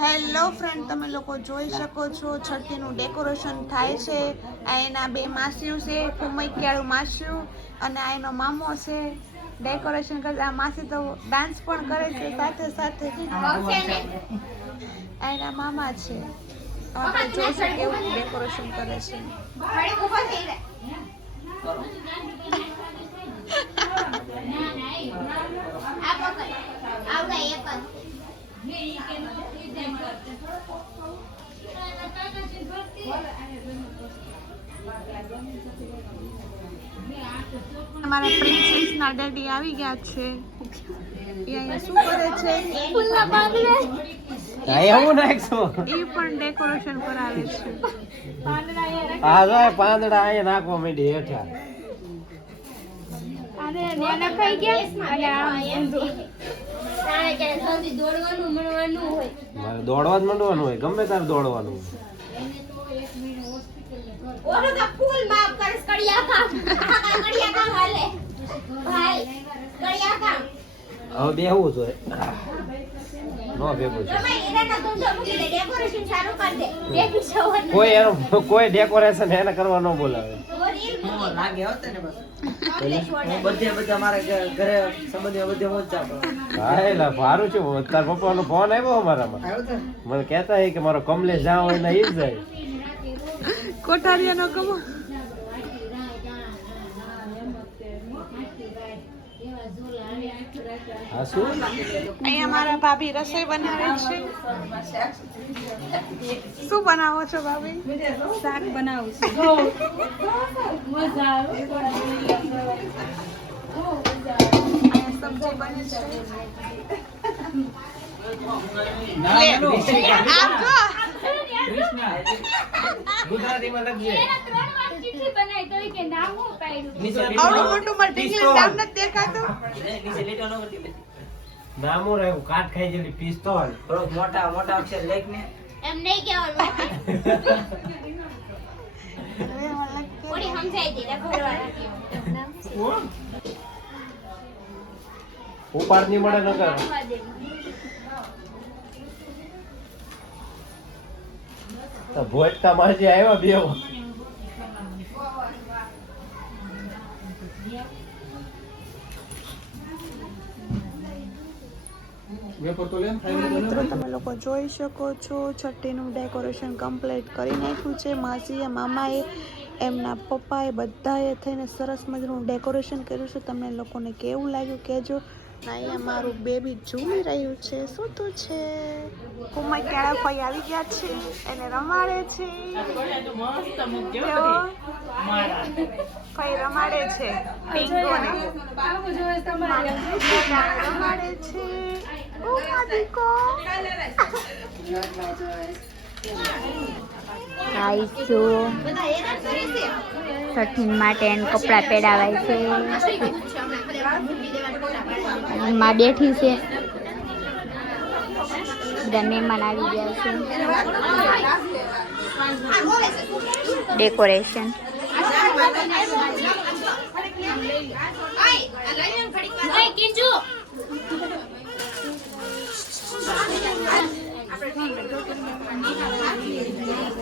Hello friend તમે લોકો જોઈ શકો છો. છઠ્ઠીનું ડેકોરેશન થાય છે. આ એના બે માસીઓ છે ફુમૈકિયાળું માસીઓ અને આ એનો મામો છે. ડેકોરેશન કરે આ માસી તો ડાન્સ પણ કરે છે, સાથે સાથે. આ એના મામા છે. આપણે જોઈશું કેવું ડેકોરેશન કરે છે. અમારા પ્રિન્સેસના ડેડી આવી ગયા છે. એ અહીંયા શું કરે છે? એવું નાખશો? એ પણ ડેકોરેશન પર આવે છે હા જો પાંદડા અહીંયા નાખવા માંડી હેઠા મારે દોડવા જ મંડવાનું હોય. ગમે ત્યારે દોડવાનું હવે બેહવું જોઈએ. નો ભેગું છે કોઈ એનું કોઈ ડેકોરેશન એને કરવા ન બોલાવે. લાગે હોત ને બસ બધે બધા મારા ઘરે સંબંધીઓ બધે હા એટલે સારું છે. તાર પપ્પાનો ફોન આવ્યો અમારામાં મને કહેતા કે મારો કમલેશ જ્યાં હોય ને ઈ જ જાય. કોઠારીયાનો કમો. હા શું? અહીંયા મારા ભાભી રસોઈ બનાવે છે. શું બનાવો છો ભાભી? શાક બનાવું છું. અહીંયા સબ્જી બને છે લે, આપજો. ગુજરાતીમાં લખજે આવડું મોટું મારે ઢીંગલી નામ રહ્યું કાટ ખાઈ જેલી પિસ્તોલ. થોડોક મોટા મોટા અક્ષર લેખ ને એમ નહીં દે ઉપાડની મળે નકર. તો તમારે માજી આવ્યા બે મિત્રો તમે લોકો જોઈ શકો છો છઠ્ઠીનું ડેકોરેશન કમ્પ્લીટ કરી નાખ્યું છે. માસીએ મામાએ એમના પપ્પાએ બધાએ થઈને સરસ મજાનું ડેકોરેશન કર્યું છે. તમને લોકોને કેવું લાગ્યું કહેજો. અહીંયા મારું બેબી ઝૂમી રહ્યું છે શું તું છે કુમાર ક્યારે ભાઈ આવી ગયા છે એને રમાડે છે ભાઈ કઈ રમાડે છે પિંગોને રમાડે છે છઠ્ઠી માટે એને કપડાં પહેરાવાય છે અને માં બેઠી છે. બધા મહેમાન આવી ગયા છે. ડેકોરેશન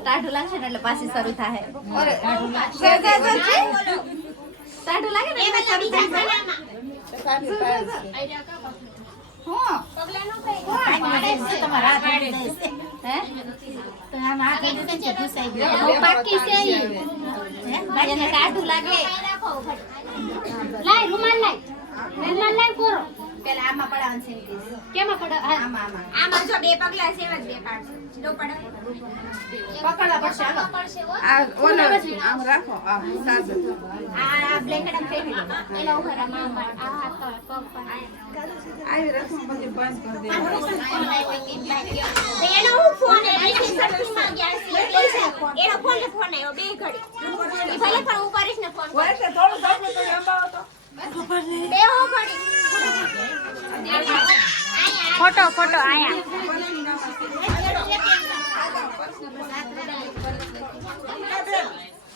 ટાઢું લાગશે ને એટલે પાછી શરૂ થાય ટાઢું લાગે ને લાગે લાય રૂમાલ લાય રૂમાલ લાય કોરો પેલા છે. કેમાં પડ. આમાં આમાં આમાં. જો બે પગલા છે એવા જ બે પાડશે જો પડે. પકડવા પડશે હાલો. આ ઓલો આમ રાખો આ સાસુ આ આ બ્લેન્કેટ આમ ફેરવી દો એના ઉપર આમાં આમાં આ હાથ પર પગ પર આવી રાખો પછી બંધ કરી દે એનો હું ફોન એ બીજી સર્વિસમાં ગયા છે એનો ફોન ને ફોન આવ્યો બે ઘડી. ભલે પણ હું કરીશ ને ફોન થોડું જાવ અંબાવો તો. બે હો ઘડી. ફોટો ફોટો આયા.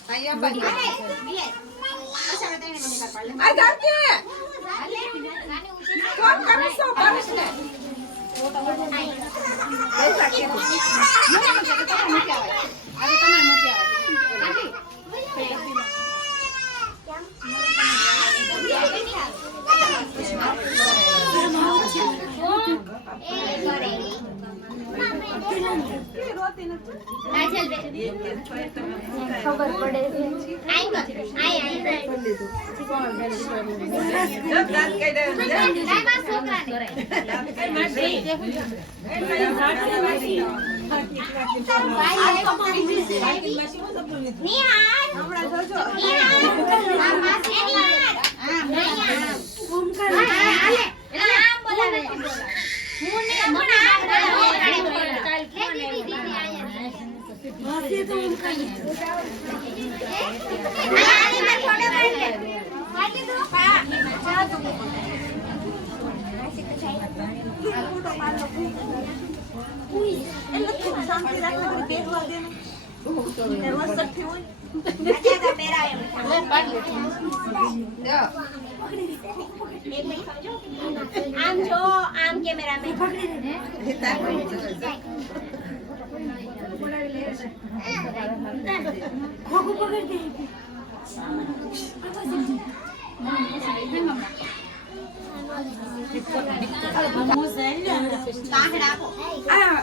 આ આ જાકે કોણ કરીશ તો કરીશ ને ખબર પડે છે આઈ ગયો આઈ આઈ દાંત કહી દે નિહાર હમણાં જોજો નિહાર આ માસે આમ હાલે આમ ને આમ આની માં જા બેસવા દે.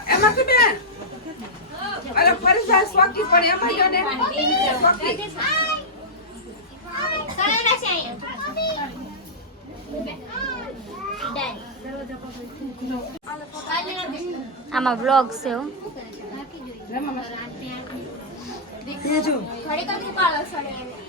એમાં કે બેન અરે ફરી જાય સ્વાકી પણ એમાં જો ને સ્વાકી. આમાં વ્લોગ છે હો. ઘડી કંઈ પાડો સળે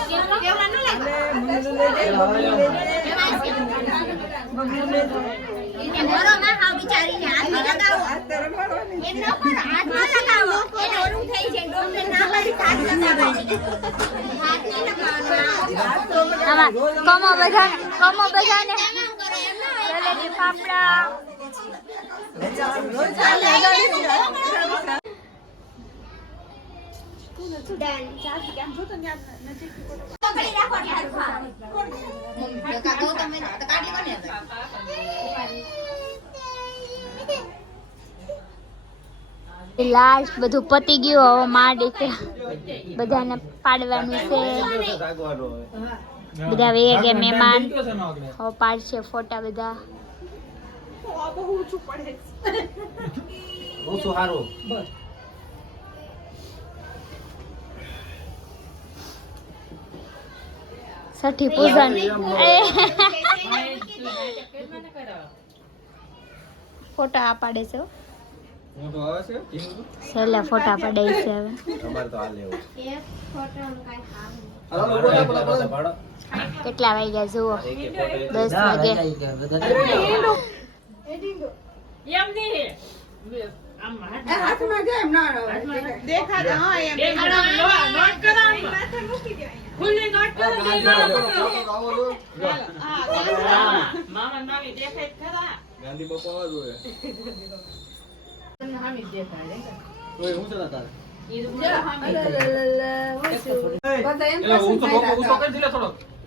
કમો બધાને કમો બધાને. જલેબી ફાફડા લાસ્ટ બધું પતી ગયું હવે માં દીકરા બધાને પાડવાનું છે. બધા વે બધા વેગે મહેમાન. હવે પાડશે ફોટા બધા. બહુ સારું. છઠ્ઠી પૂજન ફોટા આ પાડે છે હો. છેલ્લે ફોટા પાડે છે હવે. અમારે તો હાલે એવું. ભાડો કેટલા વાગ્યા એક એક ફોટો એક દસ વાગે એ હાથમાં જાય એમ ના દેખાતા હા એમ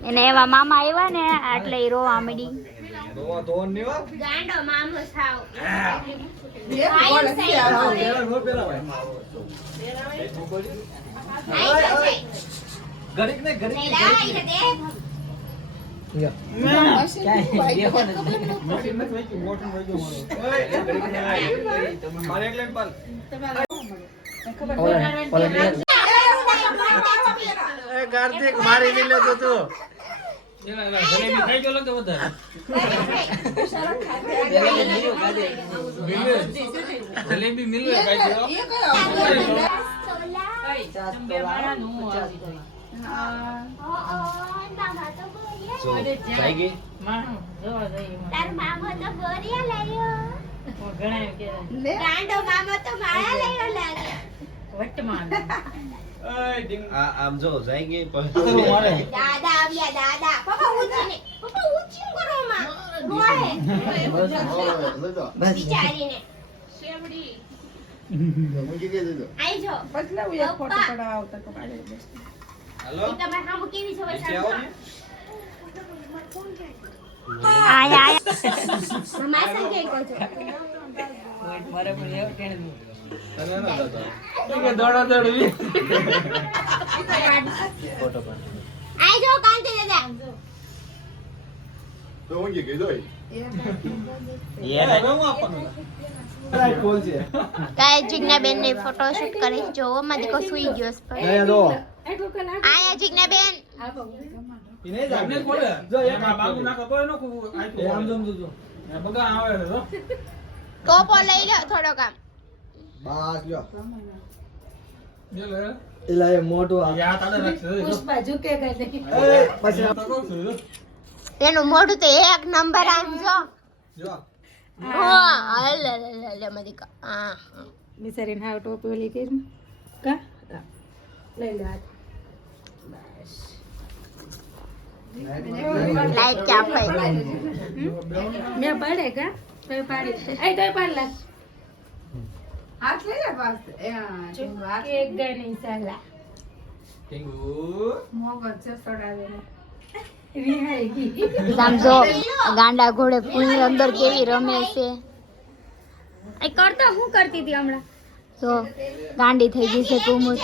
એને એવા મામા આવ્યા ને એટલે ઈ રોવા માંડી. ગાંડો મામો સાવ કાર્તિક મારી તો તું જો, જાય ગઈ તાર તો તો લાગ્યો લાગે આ આમ જો જાય ગઈ પછી દાદા આવ્યા દાદા પપ્પા. ઊંચી પપ્પા ઊંચી કરો માં બિચારીને આઈ જો પપ્પા હાલો. એ તમારે સામું કેવી છે વરસાદ આયા આયા માસા કે કહો છો? ફોટો પાડ. આઈ જો કાંતિ દાદા. કાય જીજ્ઞા બેન ને ફોટોશૂટ કરી જોવો મારી કો સુઈ ગયો છે. આયા જીજ્ઞા બેન. ટોપો લઈ લ્યો થોડો કામ એનું મોઢું તો એક નંબર આમ જો. હા લે લે લે લે મારી કા હા હા. હાવ ટોપી ઓલી કરી કા? લઈ લો હાથ. લાઈટ ચાપાઈ મેં પાડે કા? તોય પાડી એ તોય પાડ લે. કેક ગઈ નહીં સાલા. રિહાઈ ગઈ. સમજો ગાંડા ઘોડે ફૂલની અંદર કેવી રમે છે. એ કરતા હું કરતી હતી હમણાં? તો ગાંડી થઈ ગઈ છે કુમુદ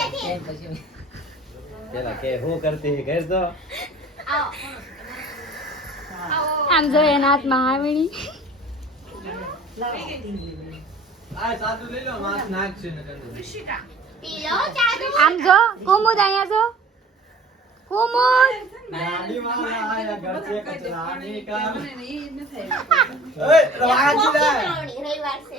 પેલા કે હું કરતી કહેશ તો. આમ જો એના હાથમાં હાવીણી પીલો ચાદુ આમ જો કુમુદ અહીંયા જો. કુમુદ. રવિવાર છે.